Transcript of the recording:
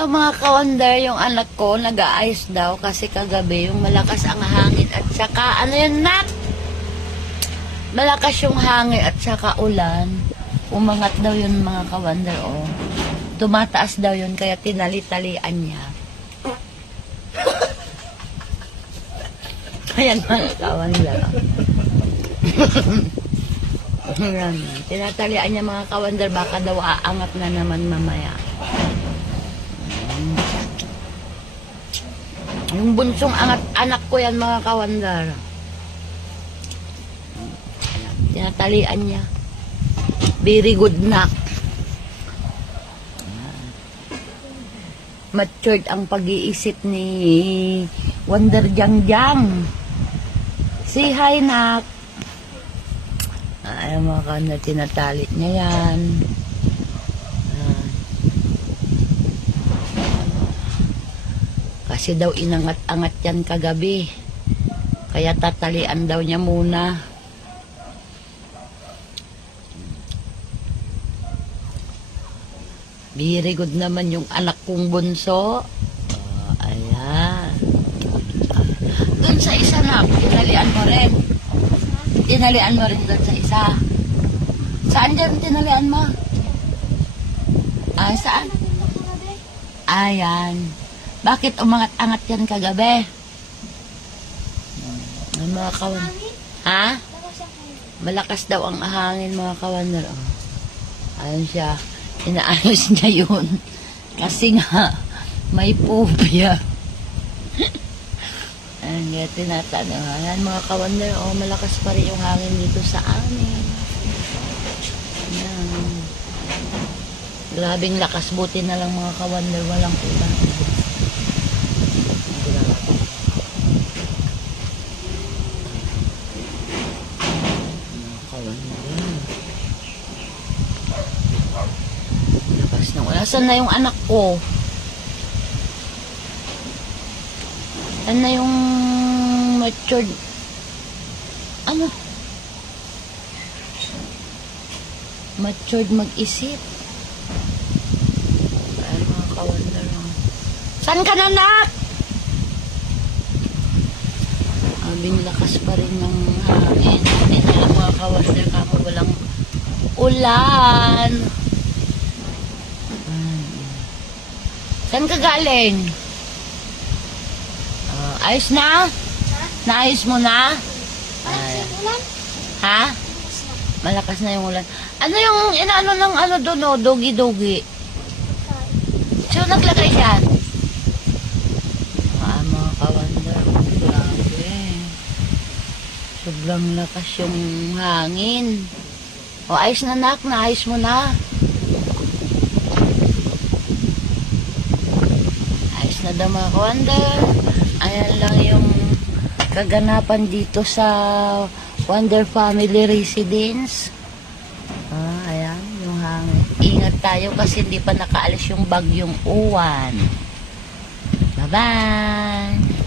Hello mga ka-wonder, yung anak ko nag-aayos daw kasi kagabi yung malakas ang hangin at saka ano yun nak? Malakas yung hangin at saka ulan. Umangat daw yun mga ka-wonder oh. Tumataas daw yun kaya tinali-talian niya. Ayan mga ka-wonder. Ayan, tinatalian niya mga ka-wonder baka daw aangat na naman mamaya. Yung bunsong anak ko yan mga kawandar. Tinatalian niya. Very good nak. Matured ang pag-iisip ni Wonder Jangjang. Say hi nak. Ay mga kawandar, tinatali niya yan. Kasi daw inangat-angat yan kagabi. Kaya tatalian daw niya muna. Very good naman yung anak kong bunso. Ayan. Doon sa isa na, tinalian mo rin. Tinalian mo rin doon sa isa. Saan dyan tinalian mo? Saan? Ayan. Bakit umangat-angat yan kagabi? Mga kawan. Ha? Malakas daw ang hangin mga kawander. Oh. Ayun siya. Inaayos niya yun. Kasi nga, may phobia. Ayan nga, tinatanong. Ayan mga kawander. Oh, malakas pa rin yung hangin dito sa amin. Ayan. Grabing lakas. Buti na lang mga kawander. Walang ulan. Nasaan na yung anak ko? Saan na yung matured? Ano? Matured mag-isip. Ay, mga kawanda lang. Saan ka na, nak? Abing lakas pa rin ng hangin. Hindi na lang mga kawanda kamo walang ulan. Saan ka galing? Ayos na? Naayos mo na? Ha? Malakas na yung ulan. Ano yung inaano ng ano doon o? Dogi-dogi. So, naglagay yan? Mga kawanda. Grabe. Sobrang lakas yung hangin. O, ayos na nak. Naayos mo na. Na daw mga ka-wonder. Ayan lang yung kaganapan dito sa Wonder Family Residence. Ayan yung hangin. Ingat tayo kasi hindi pa nakaalis yung bagyong uwan. Bye-bye!